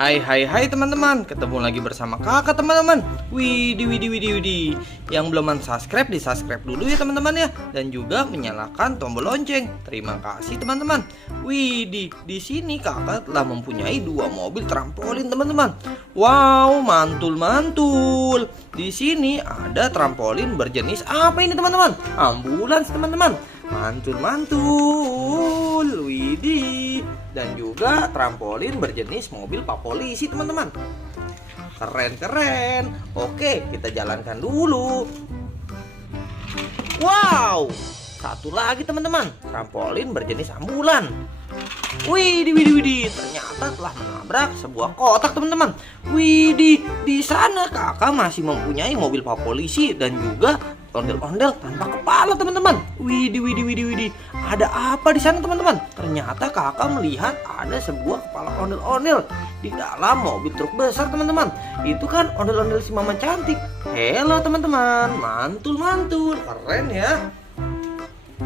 Hai teman-teman, ketemu lagi bersama kakak teman-teman. Widih. Yang belum subscribe di subscribe dulu ya teman-teman ya. Dan juga menyalakan tombol lonceng. Terima kasih teman-teman. Widih, di sini kakak telah mempunyai 2 mobil trampolin teman-teman. Wow, mantul. Di sini ada trampolin berjenis apa ini teman-teman? Ambulans teman-teman. Mantul. Widih. Dan juga trampolin berjenis mobil pak polisi teman-teman. Keren. Oke, kita jalankan dulu. Wow, satu lagi teman-teman, trampolin berjenis ambulan. Widih, ternyata telah menabrak sebuah kotak teman-teman. Widih, di sana kakak masih mempunyai mobil pak polisi dan juga ondel-ondel tanpa kepala teman-teman. Widih, ada apa di sana teman-teman? Ternyata kakak melihat ada sebuah kepala ondel-ondel di dalam mobil truk besar teman-teman. Itu kan ondel-ondel si mama cantik. Halo teman-teman, mantul, keren ya.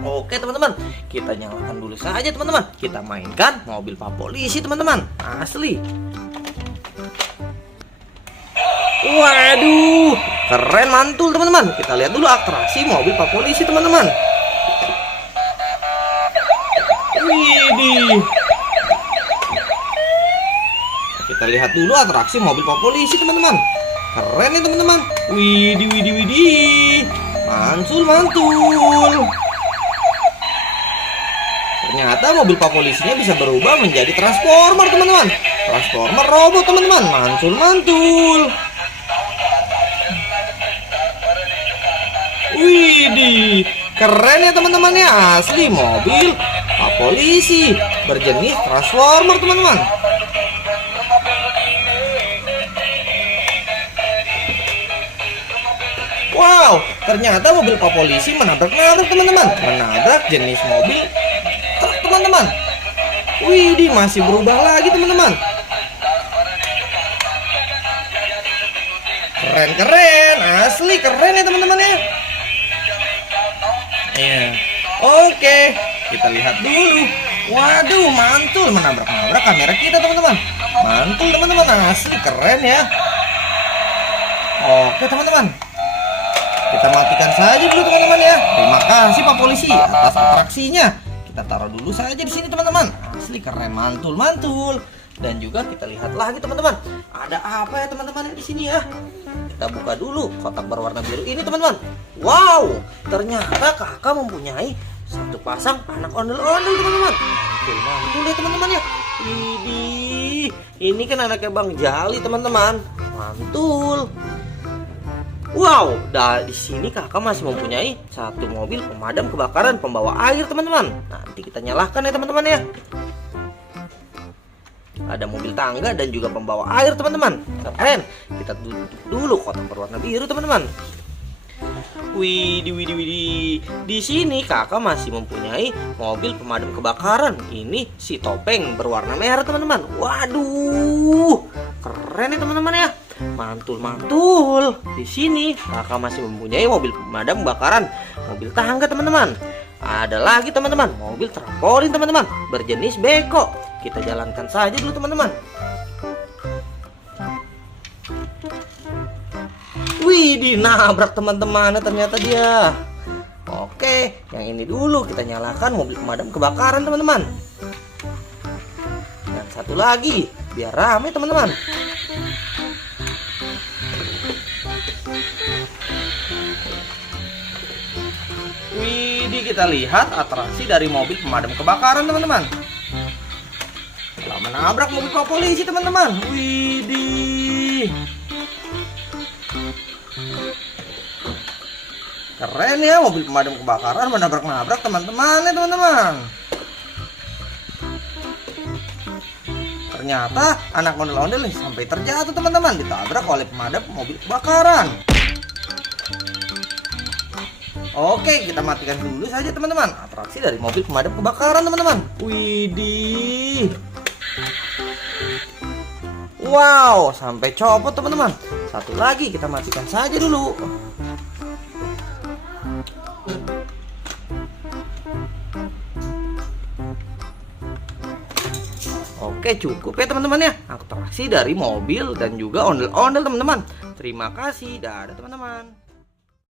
Oke teman-teman, kita nyalakan dulu saja teman-teman. Kita mainkan mobil pak polisi teman-teman. Asli. Waduh, keren mantul teman-teman. Kita lihat dulu atraksi mobil pak polisi teman-teman. Widih. Kita lihat dulu atraksi mobil pak polisi teman-teman. Keren nih teman-teman. Widih. Mantul. Ternyata mobil pak polisinya bisa berubah menjadi transformer teman-teman. Transformer robot teman-teman. Mantul. Widih, keren ya teman-teman ya. Asli mobil pak polisi berjenis transformer teman-teman. Wow, ternyata mobil pak polisi menabrak teman-teman. Menabrak jenis mobil truk teman-teman. Widih, masih berubah lagi teman-teman. Keren, asli keren ya teman-teman ya. Oke, kita lihat dulu. Waduh, mantul menabrak kamera kita teman-teman. Mantul teman-teman, asli keren ya. Oke teman-teman, kita matikan saja dulu teman-teman ya. Terima kasih pak polisi atas atraksinya. Kita taruh dulu saja di sini teman-teman. Asli keren, mantul. Dan juga kita lihat lagi teman-teman, ada apa ya teman-teman di sini ya. Kita buka dulu kotak berwarna biru ini teman-teman. Wow, ternyata kakak mempunyai satu pasang anak ondel-ondel teman-teman. Mantul ya teman-teman ya. Widih, ini kan anaknya Bang Jali teman-teman. Mantul. Wow, di sini kakak masih mempunyai satu mobil pemadam kebakaran pembawa air teman-teman. Nanti kita nyalakan ya teman-teman ya. Ada mobil tangga dan juga pembawa air teman-teman. Keren. Kita tutup dulu kotak berwarna biru teman-teman. Widih. Di sini kakak masih mempunyai mobil pemadam kebakaran. Ini si topeng berwarna merah teman-teman. Waduh, keren ya teman-teman ya. Mantul. Di sini kakak masih mempunyai mobil pemadam kebakaran, mobil tangga teman-teman. Ada lagi teman-teman, mobil trampolin teman-teman berjenis beko. Kita jalankan saja dulu teman-teman. Widih, nabrak teman-teman ternyata dia. Oke, yang ini dulu kita nyalakan mobil pemadam kebakaran teman-teman. Dan satu lagi, biar rame teman-teman. Widih, kita lihat atraksi dari mobil pemadam kebakaran teman-teman. Telah menabrak mobil pak polisi teman-teman. Widih, keren ya, mobil pemadam kebakaran menabrak teman-teman ya teman-teman. Ternyata anak ondel-ondel sampai terjatuh teman-teman, ditabrak oleh pemadam mobil kebakaran. Oke, kita matikan dulu saja teman-teman atraksi dari mobil pemadam kebakaran teman-teman. Widih. Wow, sampai copot teman-teman. Satu lagi kita matikan saja dulu. Oke, cukup ya teman-teman ya. Atraksi dari mobil dan juga ondel-ondel teman-teman. Terima kasih. Dadah teman-teman.